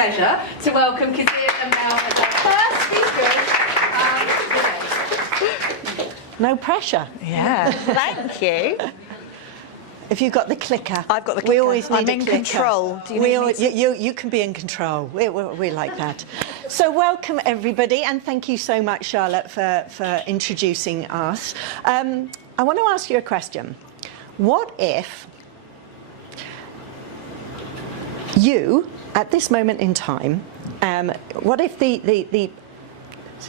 pleasure to welcome Kezia and Mel as our first speakers. No pressure. Yeah, thank you. If you've got the clicker. I've got the clicker. We always need I'm a in clicker. control. Do you need me to... you can be in control. We like that. So welcome everybody, and thank you so much, Charlotte, for introducing us. I want to ask you a question. What if you, at this moment in time, what if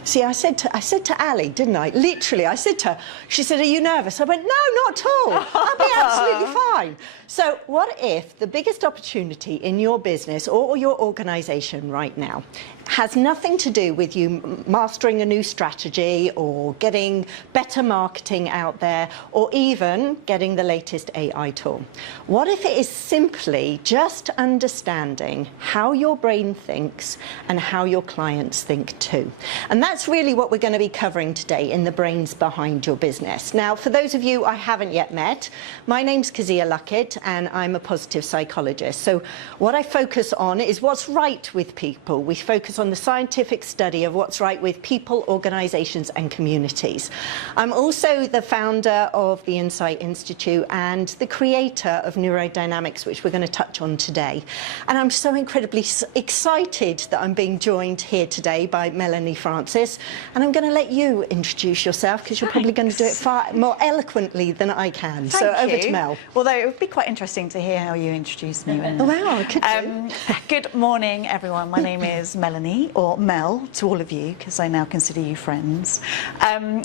See, I said to Ali, didn't I? Literally, I said to her, she said, are you nervous? I went, no, not at all. I'll be absolutely fine. So what if the biggest opportunity in your business or your organisation right now has nothing to do with you mastering a new strategy or getting better marketing out there or even getting the latest AI tool? What if it is simply just understanding how your brain thinks and how your clients think too? And that's really what we're going to be covering today in the brains behind your business. Now, for those of you I haven't yet met, my name's Kezia Luckett and I'm a positive psychologist. So what I focus on is what's right with people. We focus on the scientific study of what's right with people, organisations and communities. I'm also the founder of the Insight Institute and the creator of NeuroDynamics, which we're going to touch on today. And I'm so incredibly excited that I'm being joined here today by Melanie Francis. And I'm going to let you introduce yourself because you're probably going to do it far more eloquently than I can. Thank so over you. to Mel. Although it would be quite interesting to hear how you introduce me. Oh, wow, I could do. Good morning, everyone. My name is Melanie, or Mel to all of you, because I now consider you friends.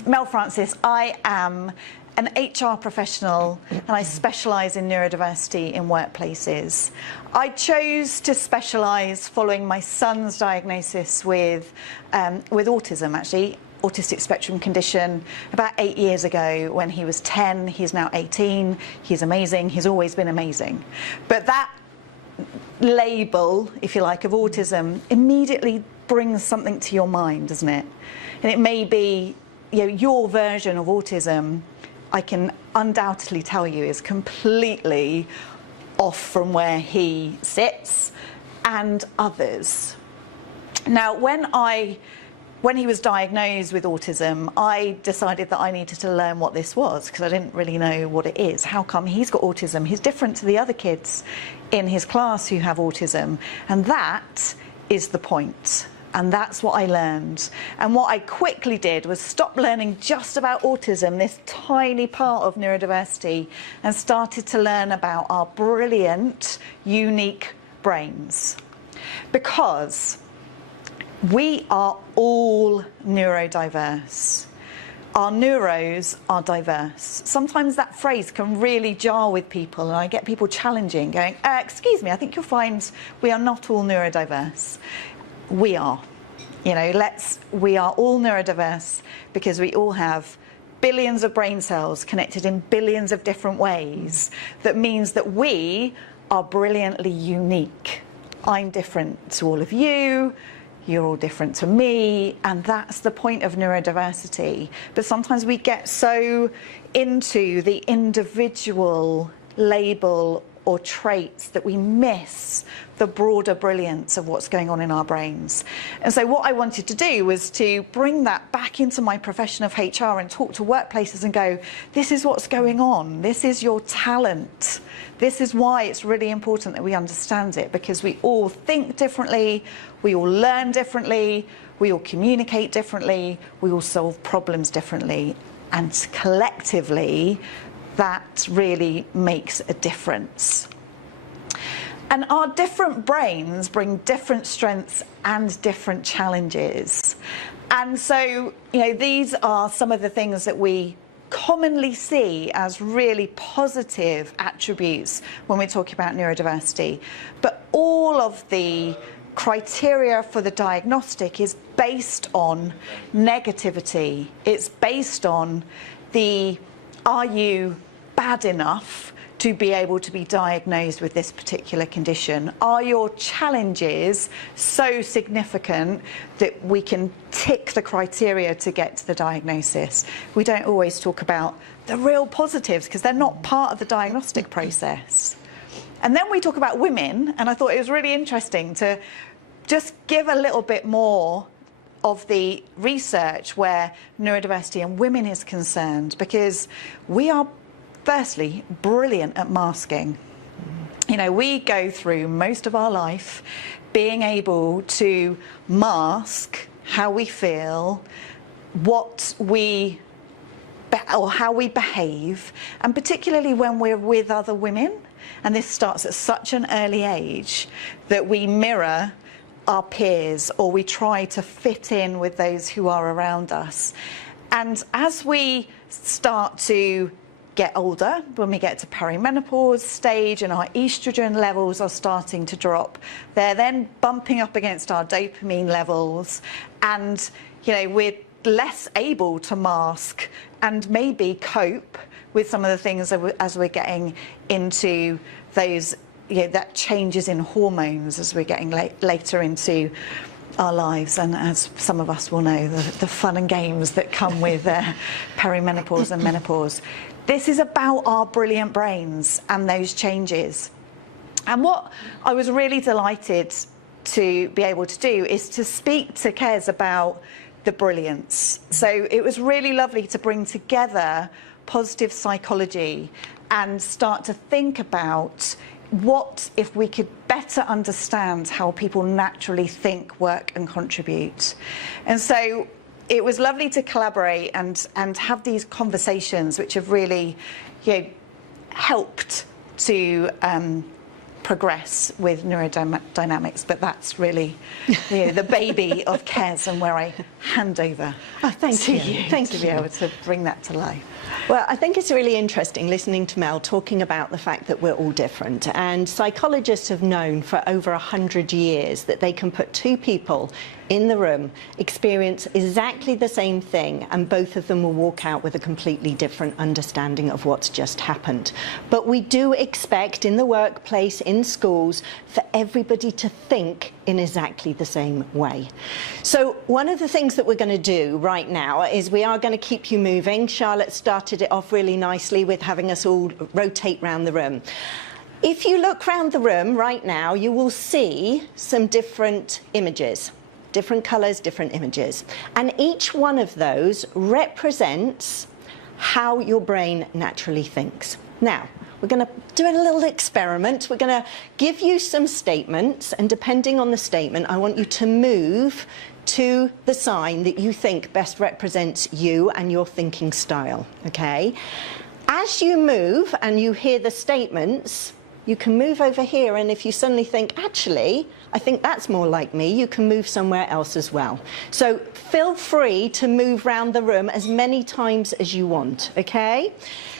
Mel Francis. I am an HR professional and I specialise in neurodiversity in workplaces. I chose to specialise following my son's diagnosis with autism, actually, autistic spectrum condition, about 8 years ago when he was 10. He's now 18. He's amazing. He's always been amazing. But that label, if you like, of autism immediately brings something to your mind, doesn't it? And it may be, you know, your version of autism, I can undoubtedly tell you, is completely off from where he sits and others. Now, when he was diagnosed with autism, I decided that I needed to learn what this was because I didn't really know what it is. How come he's got autism? He's different to the other kids in his class who have autism. And that is the point. And that's what I learned. And what I quickly did was stop learning just about autism, this tiny part of neurodiversity, and started to learn about our brilliant, unique brains. Because we are all neurodiverse. Our neuros are diverse. Sometimes that phrase can really jar with people, and I get people challenging, going, excuse me, I think you'll find we are not all neurodiverse. We are. You know, we are all neurodiverse because we all have billions of brain cells connected in billions of different ways. That means that we are brilliantly unique. I'm different to all of you. You're all different to me, and that's the point of neurodiversity. But sometimes we get so into the individual label or traits that we miss the broader brilliance of what's going on in our brains. And so what I wanted to do was to bring that back into my profession of HR and talk to workplaces and go, this is what's going on. This is your talent. This is why it's really important that we understand it, because we all think differently, we all learn differently, we all communicate differently, we all solve problems differently, and collectively, that really makes a difference. And our different brains bring different strengths and different challenges. And so, you know, these are some of the things that we commonly see as really positive attributes when we talk about neurodiversity. But all of the criteria for the diagnostic is based on negativity. It's based on are you bad enough to be able to be diagnosed with this particular condition? Are your challenges so significant that we can tick the criteria to get to the diagnosis? We don't always talk about the real positives because they're not part of the diagnostic process. And then we talk about women, and I thought it was really interesting to just give a little bit more of the research where neurodiversity and women is concerned, because we are, firstly, brilliant at masking. You know, we go through most of our life being able to mask how we feel, or how we behave, and particularly when we're with other women. And this starts at such an early age that we mirror our peers, or we try to fit in with those who are around us. And as we start to get older, when we get to perimenopause stage and our estrogen levels are starting to drop, they're then bumping up against our dopamine levels, and you know, we're less able to mask and maybe cope with some of the things as we're getting into those, you know, that changes in hormones as we're getting later into our lives, and as some of us will know, the fun and games that come with perimenopause and menopause. This is about our brilliant brains and those changes. And what I was really delighted to be able to do is to speak to Kez about the brilliance. So it was really lovely to bring together positive psychology and start to think about what if we could better understand how people naturally think, work and contribute. And so it was lovely to collaborate and have these conversations which have really, you know, helped to progress with NeuroDynamics, but that's really, you know, the baby of Kez, and where I hand over thank you. Thank to you. be able to bring that to life. Well, I think it's really interesting listening to Mel talking about the fact that we're all different. And psychologists have known for over 100 years that they can put two people in the room, experience exactly the same thing, and both of them will walk out with a completely different understanding of what's just happened. But we do expect in the workplace, in schools, for everybody to think in exactly the same way. So one of the things that we're going to do right now is we are going to keep you moving. Charlotte started it off really nicely with having us all rotate round the room. If you look round the room right now, you will see some different images. Different colours, different images. And each one of those represents how your brain naturally thinks. Now, we're going to do a little experiment. We're going to give you some statements, and depending on the statement, I want you to move to the sign that you think best represents you and your thinking style, okay? As you move and you hear the statements, you can move over here, and if you suddenly think, actually, I think that's more like me, you can move somewhere else as well. So feel free to move around the room as many times as you want, okay?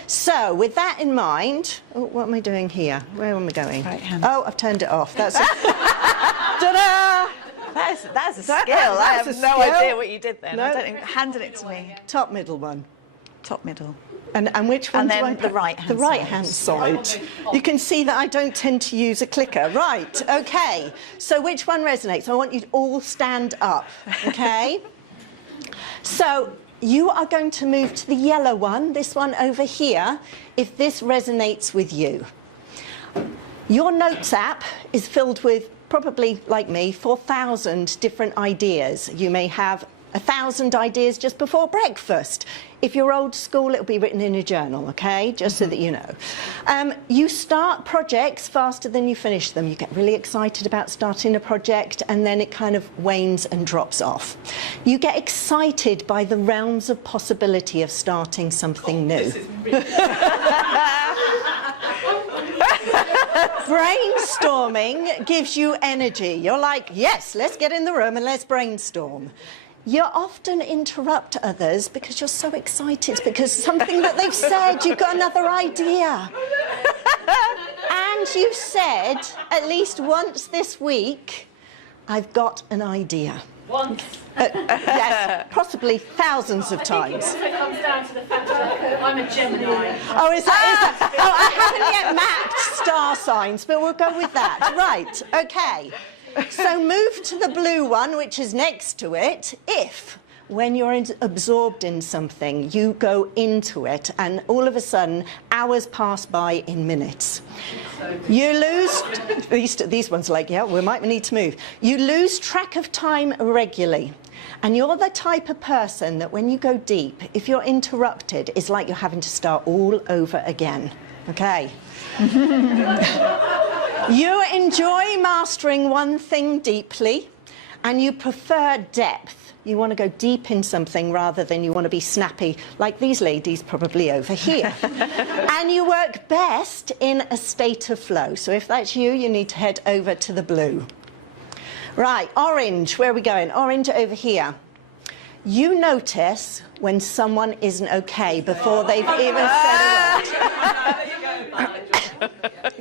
So with that in mind, oh, what am I doing here? Where am I going? Right hand. Oh, I've turned it off. That's ta-da! That's a skill. I have no idea what you did then. No. I don't even, handed it to me. Top middle one. Top middle. And which one And do then I the right-hand The right-hand side. You can see that I don't tend to use a clicker. Right, okay. So which one resonates? I want you to all stand up, okay? So you are going to move to the yellow one, this one over here, if this resonates with you. Your notes app is filled with, probably like me, 4,000 different ideas. You may have 1,000 ideas just before breakfast. If you're old school, it'll be written in a journal, okay? Just so that you know. You start projects faster than you finish them. You get really excited about starting a project, and then it kind of wanes and drops off. You get excited by the realms of possibility of starting something new. Brainstorming gives you energy. You're like, yes, let's get in the room and let's brainstorm. You often interrupt others because you're so excited, because something that they've said, you've got another idea. And you've said, at least once this week, I've got an idea. Once. Yes, possibly thousands of times. I think it also comes down to the fact that I'm a Gemini. Oh, is that? Oh, I haven't yet mapped star signs, but we'll go with that. Right, okay. So move to the blue one, which is next to it, if when you're absorbed in something, you go into it, and all of a sudden, hours pass by in minutes. You lose, these ones are like, yeah, we might need to move. You lose track of time regularly. And you're the type of person that when you go deep, if you're interrupted, it's like you're having to start all over again. Okay? You enjoy mastering one thing deeply, and you prefer depth. You want to go deep in something rather than you want to be snappy, like these ladies probably over here. And you work best in a state of flow. So if that's you, you need to head over to the blue. Right, orange, where are we going? Orange over here. You notice when someone isn't okay before they've even said a word.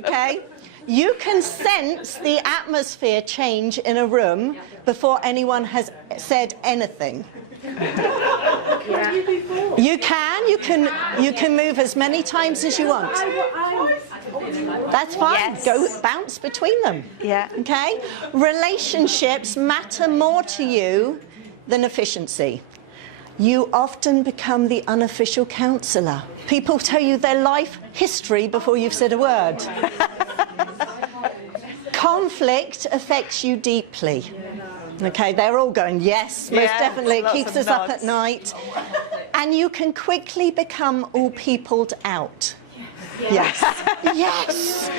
Okay? You can sense the atmosphere change in a room before anyone has said anything. You can move as many times as you want. That's fine. Yes. Go bounce between them. Yeah. Okay? Relationships matter more to you than efficiency. You often become the unofficial counsellor. People tell you their life history before you've said a word. Conflict affects you deeply. Okay, they're all going, yes, most definitely. It keeps us up at night. And you can quickly become all peopled out. Yes. Yes.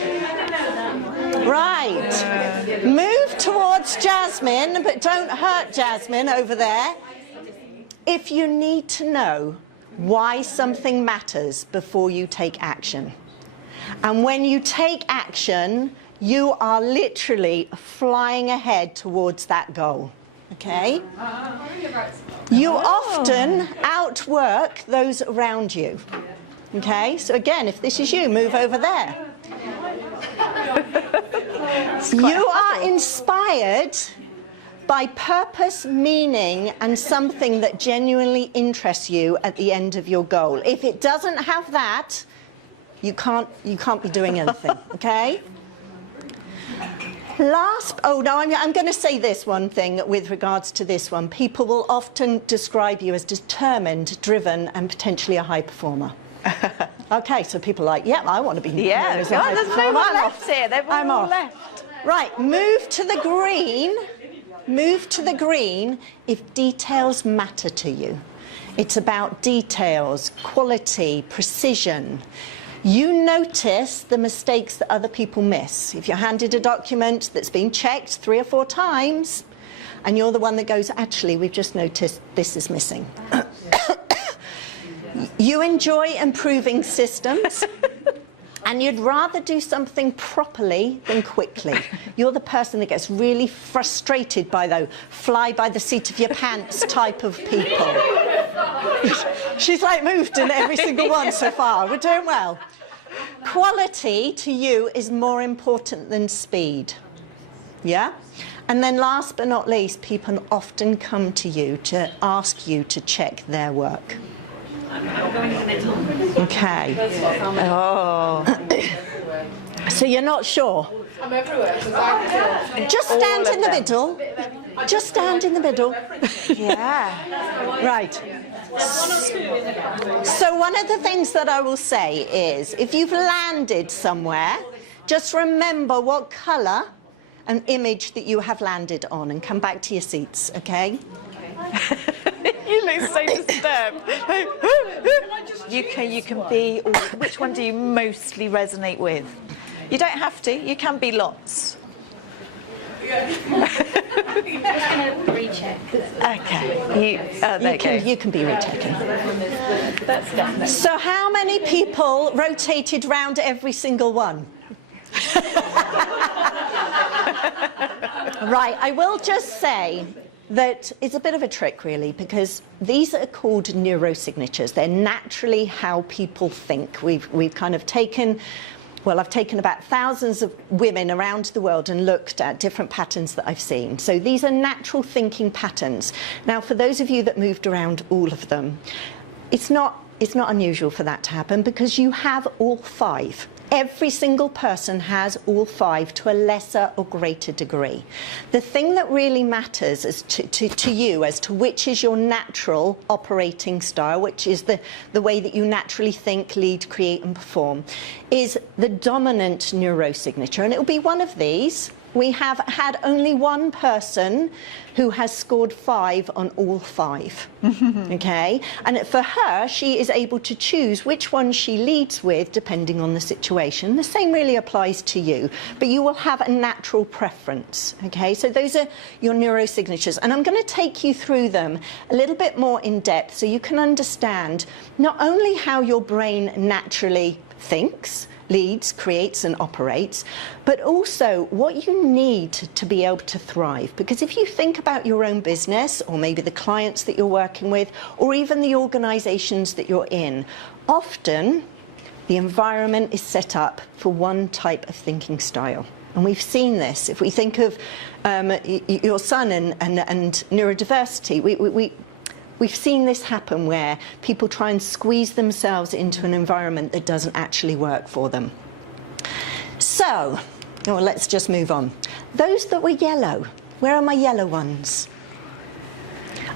Right. Move towards Jasmine, but don't hurt Jasmine over there. If you need to know why something matters before you take action. And when you take action, you are literally flying ahead towards that goal. Okay? You often outwork those around you. Okay? So again, if this is you, move over there. You are inspired by purpose, meaning, and something that genuinely interests you at the end of your goal. If it doesn't have that, you can't be doing anything, okay? I'm going to say this one thing with regards to this one. People will often describe you as determined, driven, and potentially a high performer. Okay, so people are like, yeah, I want to be known as a high there's performer. no one left here. They've all left. Right, move to the green. Move to the green if details matter to you. It's about details, quality, precision. You notice the mistakes that other people miss. If you're handed a document that's been checked 3 or 4 times, and you're the one that goes, actually, we've just noticed this is missing. You enjoy improving systems. And you'd rather do something properly than quickly. You're the person that gets really frustrated by those fly by the seat of your pants type of people. She's like moved in every single one so far. We're doing well. Quality to you is more important than speed. Yeah? And then last but not least, people often come to you to ask you to check their work. Okay. Oh. So you're not sure? I'm everywhere. Just stand in the middle. Just stand in the middle. Yeah. Right. So one of the things that I will say is, if you've landed somewhere, just remember what colour and image that you have landed on and come back to your seats, okay? You look so disturbed. You can be. Which one do you mostly resonate with? You don't have to. You can be lots. I'm just going to recheck. Okay. You can be rechecking. That's definitely. So how many people rotated round every single one? Right, I will just say that it's a bit of a trick, really, because these are called neurosignatures. They're naturally how people think. We've kind of taken, well, I've taken about thousands of women around the world and looked at different patterns that I've seen. So these are natural thinking patterns. Now, for those of you that moved around all of them, it's not unusual for that to happen because you have all 5. Every single person has all 5 to a lesser or greater degree. The thing that really matters is to you as to which is your natural operating style, which is the way that you naturally think, lead, create and perform, is the dominant neurosignature. And it will be one of these. We have had only one person who has scored 5 on all 5, okay? And for her, she is able to choose which one she leads with depending on the situation. The same really applies to you, but you will have a natural preference, okay? So those are your neurosignatures, and I'm going to take you through them a little bit more in depth so you can understand not only how your brain naturally thinks, leads, creates and operates, but also what you need to be able to thrive. Because if you think about your own business, or maybe the clients that you're working with, or even the organizations that you're in, often the environment is set up for one type of thinking style. And we've seen this. If we think of your son and neurodiversity, we've seen this happen where people try and squeeze themselves into an environment that doesn't actually work for them. So, well, let's just move on. Those that were yellow, where are my yellow ones?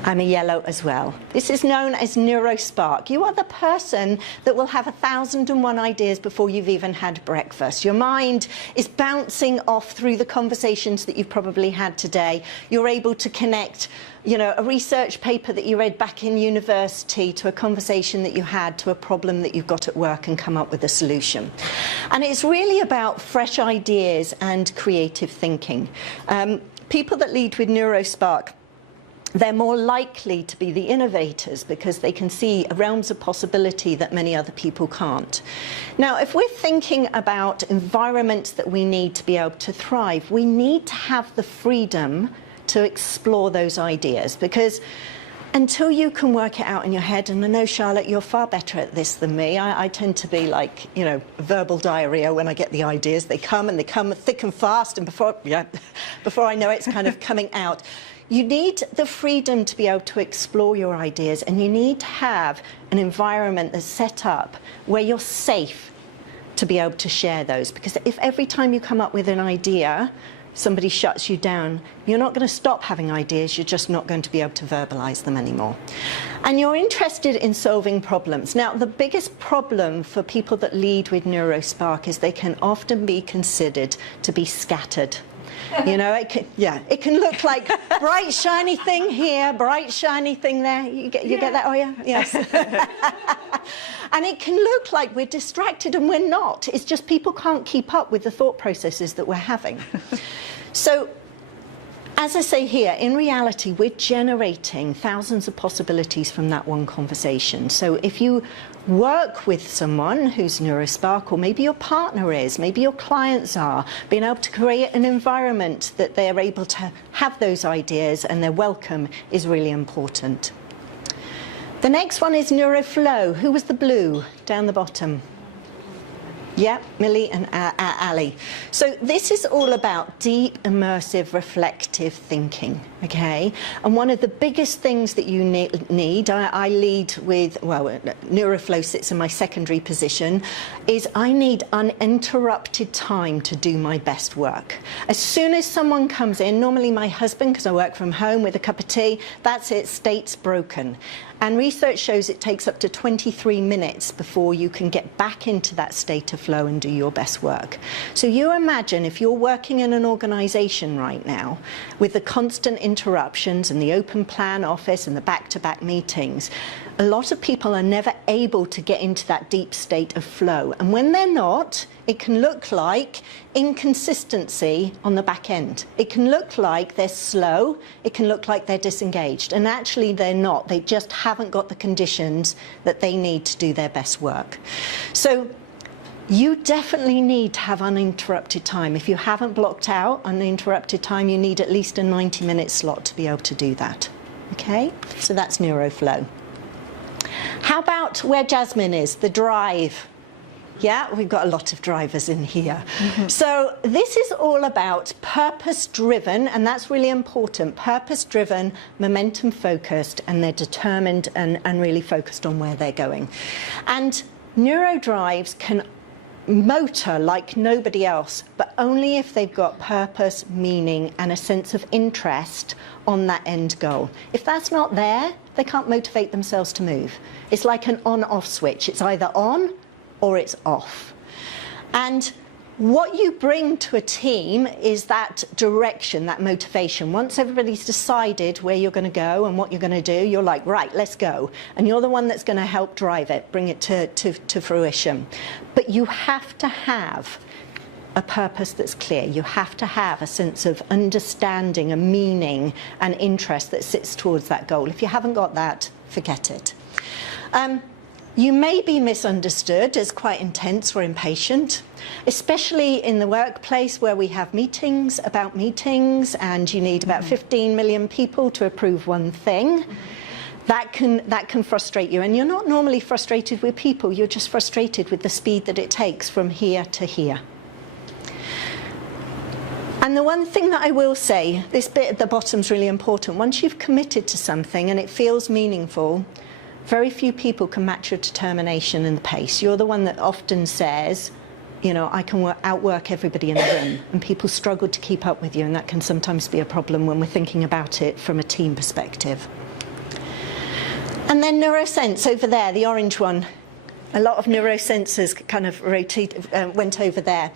I'm a yellow as well. This is known as NeuroSpark. You are the person that will have 1,001 ideas before you've even had breakfast. Your mind is bouncing off through the conversations that you've probably had today. You're able to connect, you know, a research paper that you read back in university to a conversation that you had to a problem that you've got at work and come up with a solution. And it's really about fresh ideas and creative thinking. People that lead with NeuroSpark, they're more likely to be the innovators because they can see realms of possibility that many other people can't. Now, if we're thinking about environments that we need to be able to thrive, we need to have the freedom to explore those ideas, because until you can work it out in your head, and I know, Charlotte, you're far better at this than me. I tend to be like, you know, verbal diarrhea when I get the ideas. They come and they come thick and fast, and before I know it, it's kind of coming out. You need the freedom to be able to explore your ideas, and you need to have an environment that's set up where you're safe to be able to share those. Because if every time you come up with an idea, somebody shuts you down, you're not going to stop having ideas, you're just not going to be able to verbalize them anymore. And you're interested in solving problems. Now, the biggest problem for people that lead with NeuroSpark is they can often be considered to be scattered. You know, it can look like bright shiny thing here, bright shiny thing there. You get that? Oh yeah, yes. And it can look like we're distracted, and we're not. It's just people can't keep up with the thought processes that we're having. So, as I say here, in reality, we're generating thousands of possibilities from that one conversation. So if you work with someone who's NeuroSpark, or maybe your partner is, maybe your clients are, being able to create an environment that they're able to have those ideas and they're welcome is really important. The next one is NeuroFlow. Who was the blue down the bottom? Yeah, Millie and Ali. So this is all about deep, immersive, reflective thinking, okay? And one of the biggest things that you need, I lead with, well, NeuroFlow sits in my secondary position, is I need uninterrupted time to do my best work. As soon as someone comes in, normally my husband, because I work from home with a cup of tea, that's it, state's broken. And research shows it takes up to 23 minutes before you can get back into that state of flow and do your best work. So you imagine if you're working in an organization right now with the constant interruptions and the open plan office and the back-to-back meetings, a lot of people are never able to get into that deep state of flow. And when they're not, it can look like inconsistency on the back end. It can look like they're slow, it can look like they're disengaged, and actually they're not. They just haven't got the conditions that they need to do their best work. So you definitely need to have uninterrupted time. If you haven't blocked out uninterrupted time, you need at least a 90-minute slot to be able to do that. Okay, so that's NeuroFlow. How about where Jasmine is, the drive? Yeah, we've got a lot of drivers in here. Mm-hmm. So this is all about purpose-driven, and that's really important, purpose-driven, momentum-focused, and they're determined and really focused on where they're going. And neurodrives can motor like nobody else, but only if they've got purpose, meaning, and a sense of interest on that end goal. If that's not there, they can't motivate themselves to move. It's like an on-off switch. It's either on or it's off. And what you bring to a team is that direction, that motivation. Once everybody's decided where you're going to go and what you're going to do, you're like, right, let's go. And you're the one that's going to help drive it, bring it to fruition. But you have to have a purpose that's clear. You have to have a sense of understanding, a meaning, and interest that sits towards that goal. If you haven't got that, forget it. You may be misunderstood as quite intense or impatient, especially in the workplace where we have meetings about meetings and you need about 15 million people to approve one thing. That can frustrate you. And you're not normally frustrated with people, you're just frustrated with the speed that it takes from here to here. And the one thing that I will say, this bit at the bottom is really important. Once you've committed to something and it feels meaningful, very few people can match your determination and the pace. You're the one that often says, you know, I can outwork everybody in the room, and people struggle to keep up with you, and that can sometimes be a problem when we're thinking about it from a team perspective. And then neurosense over there, the orange one. A lot of neurosensors kind of went over there.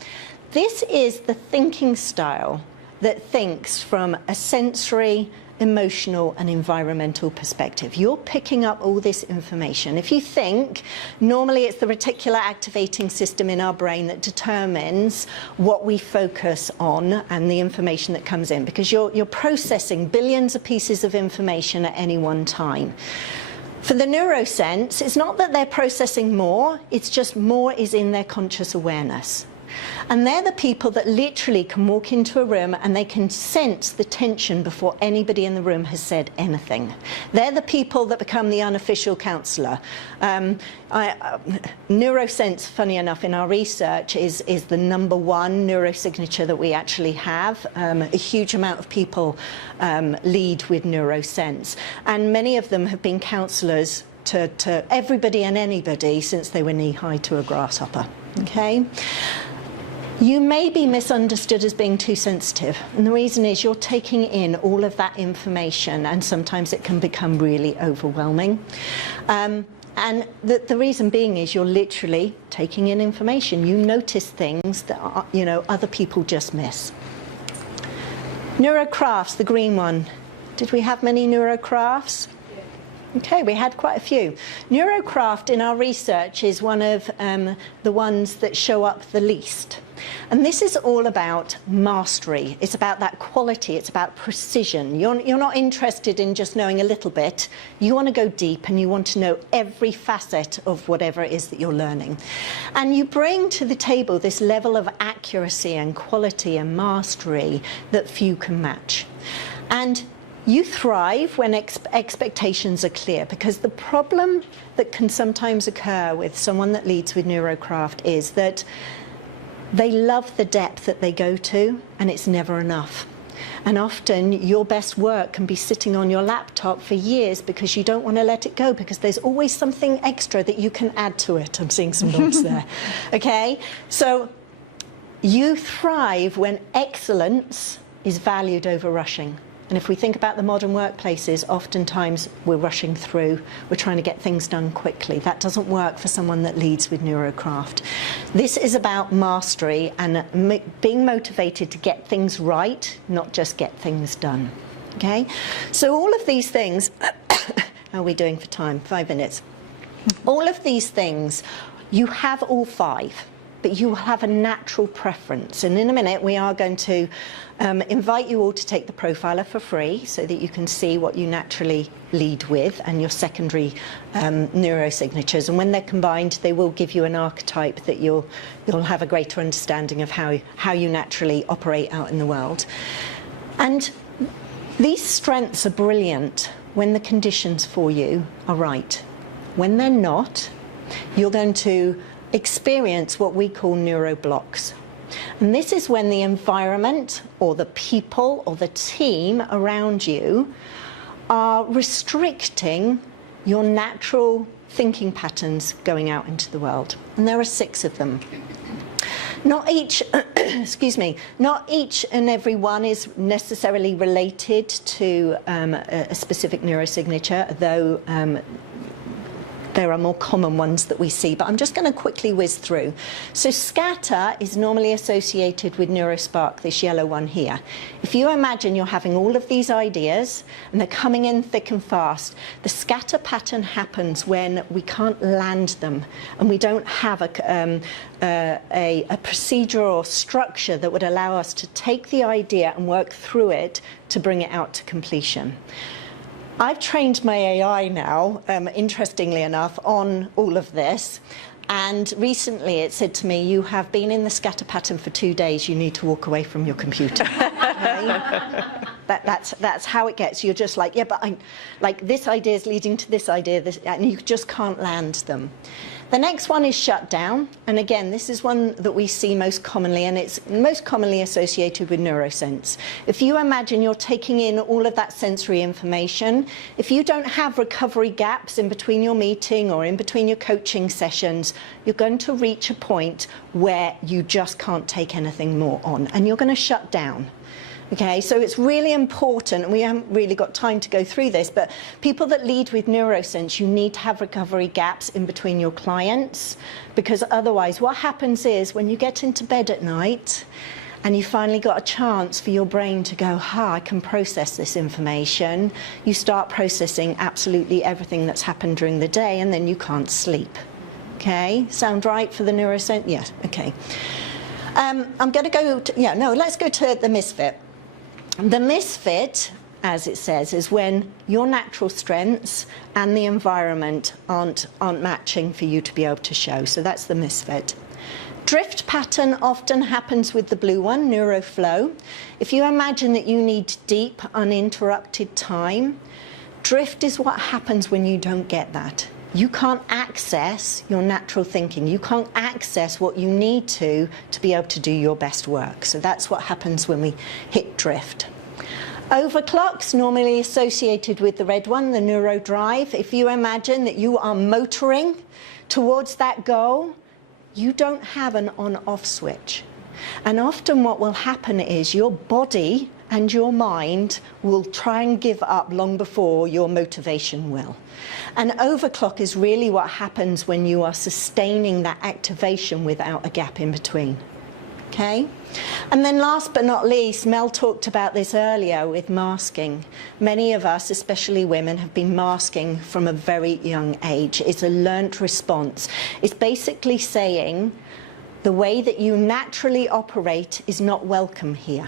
This is the thinking style that thinks from a sensory, emotional and environmental perspective. You're picking up all this information. If you think, normally it's the reticular activating system in our brain that determines what we focus on and the information that comes in, because you're processing billions of pieces of information at any one time. For the neurosense, it's not that they're processing more, it's just more is in their conscious awareness. And they're the people that literally can walk into a room and they can sense the tension before anybody in the room has said anything. They're the people that become the unofficial counsellor. Neurosense, funny enough, in our research is the #1 neurosignature that we actually have. A huge amount of people lead with neurosense. And many of them have been counsellors to everybody and anybody since they were knee-high to a grasshopper. Okay? You may be misunderstood as being too sensitive, and the reason is you're taking in all of that information, and sometimes it can become really overwhelming. And the reason being is you're literally taking in information. You notice things that other people just miss. Neurocrafts, the green one. Did we have many neurocrafts? Okay, we had quite a few. Neurocraft in our research is one of the ones that show up the least. And this is all about mastery. It's about that quality. It's about precision. You're not interested in just knowing a little bit. You want to go deep and you want to know every facet of whatever it is that you're learning. And you bring to the table this level of accuracy and quality and mastery that few can match. And you thrive when expectations are clear, because the problem that can sometimes occur with someone that leads with Neurocraft is that they love the depth that they go to, and it's never enough. And often your best work can be sitting on your laptop for years because you don't want to let it go, because there's always something extra that you can add to it. I'm seeing some nods there. Okay? So you thrive when excellence is valued over rushing. And if we think about the modern workplaces, oftentimes we're rushing through, we're trying to get things done quickly. That doesn't work for someone that leads with Neurocraft. This is about mastery and being motivated to get things right, not just get things done. Okay? So all of these things, how are we doing for time? 5 minutes. All of these things, you have all 5. But you have a natural preference. And in a minute, we are going to invite you all to take the profiler for free so that you can see what you naturally lead with and your secondary neurosignatures. And when they're combined, they will give you an archetype that you'll have a greater understanding of how you naturally operate out in the world. And these strengths are brilliant when the conditions for you are right. When they're not, you're going to experience what we call neuroblocks. And this is when the environment or the people or the team around you are restricting your natural thinking patterns going out into the world. And there are 6 of them. Not each, excuse me, not each and every one is necessarily related to a specific neurosignature, though there are more common ones that we see, but I'm just going to quickly whiz through. So scatter is normally associated with neurospark, this yellow one here. If you imagine you're having all of these ideas and they're coming in thick and fast, the scatter pattern happens when we can't land them and we don't have a procedure or structure that would allow us to take the idea and work through it to bring it out to completion. I've trained my AI now, interestingly enough, on all of this. And recently it said to me, you have been in the scatter pattern for 2 days, you need to walk away from your computer. Okay? That's how it gets. You're just like, yeah, but like this idea is leading to this idea, and you just can't land them. The next one is shut down, and again, this is one that we see most commonly, and it's most commonly associated with neurosense. If you imagine you're taking in all of that sensory information, if you don't have recovery gaps in between your meeting or in between your coaching sessions, you're going to reach a point where you just can't take anything more on, and you're going to shut down. Okay, so it's really important, and we haven't really got time to go through this, but people that lead with neurosense, you need to have recovery gaps in between your clients, because otherwise what happens is when you get into bed at night and you finally got a chance for your brain to go, I can process this information, you start processing absolutely everything that's happened during the day, and then you can't sleep. Okay, sound right for the neurosense? Yes, okay. I'm going to go to, let's go to the misfit. The misfit, as it says, is when your natural strengths and the environment aren't matching for you to be able to show. So that's the misfit. Drift pattern often happens with the blue one, neuroflow. If you imagine that you need deep, uninterrupted time, drift is what happens when you don't get that. You can't access your natural thinking. You can't access what you need to be able to do your best work. So that's what happens when we hit drift. Overclocks, normally associated with the red one, the neurodrive. If you imagine that you are motoring towards that goal, you don't have an on-off switch. And often what will happen is your body and your mind will try and give up long before your motivation will. And overclock is really what happens when you are sustaining that activation without a gap in between. Okay? And then last but not least, Mel talked about this earlier with masking. Many of us, especially women, have been masking from a very young age. It's a learnt response. It's basically saying the way that you naturally operate is not welcome here.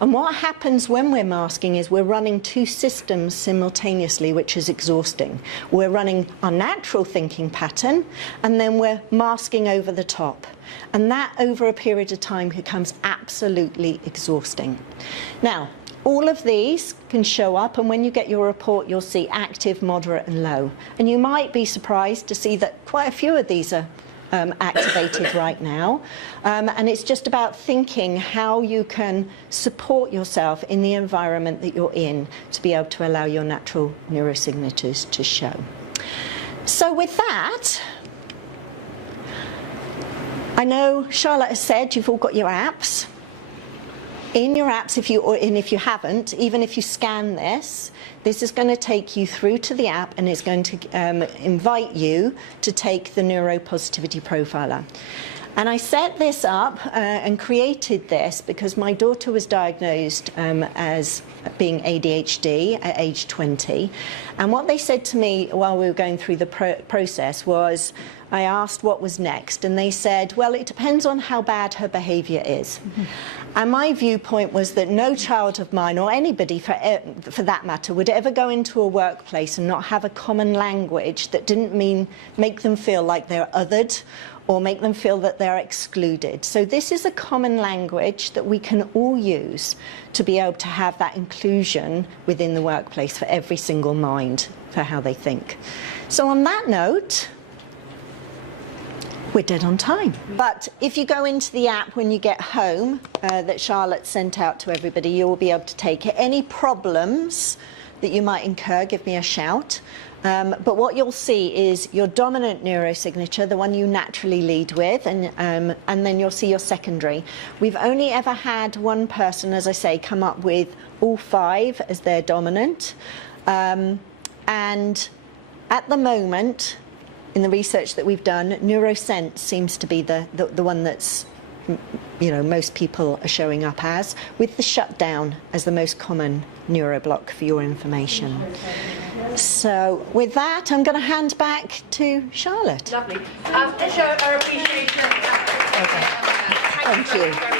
And what happens when we're masking is we're running 2 systems simultaneously, which is exhausting. We're running our natural thinking pattern, and then we're masking over the top. And that, over a period of time, becomes absolutely exhausting. Now, all of these can show up, and when you get your report, you'll see active, moderate, and low. And you might be surprised to see that quite a few of these are activated right now, and it's just about thinking how you can support yourself in the environment that you're in to be able to allow your natural neurosignatures to show. So with that, I know Charlotte has said you've all got your apps. In your apps, if you haven't, even if you scan this is going to take you through to the app, and it's going to invite you to take the Neuropositivity Profiler. And I set this up and created this because my daughter was diagnosed as being ADHD at age 20. And what they said to me while we were going through the process was, I asked what was next, and they said, well, it depends on how bad her behaviour is. Mm-hmm. And my viewpoint was that no child of mine, or anybody for that matter, would ever go into a workplace and not have a common language that didn't make them feel like they're othered or make them feel that they're excluded. So this is a common language that we can all use to be able to have that inclusion within the workplace for every single mind for how they think. So on that note, we're dead on time. But if you go into the app when you get home that Charlotte sent out to everybody, you will be able to take it. Any problems that you might incur, give me a shout. But what you'll see is your dominant neurosignature, the one you naturally lead with, and then you'll see your secondary. We've only ever had one person, as I say, come up with all 5 as their dominant. And at the moment, in the research that we've done, neurosense seems to be the one that's, most people are showing up as, with the shutdown as the most common neuroblock, for your information. So with that, I'm going to hand back to Charlotte. Lovely. Let's show our appreciation. Thank you.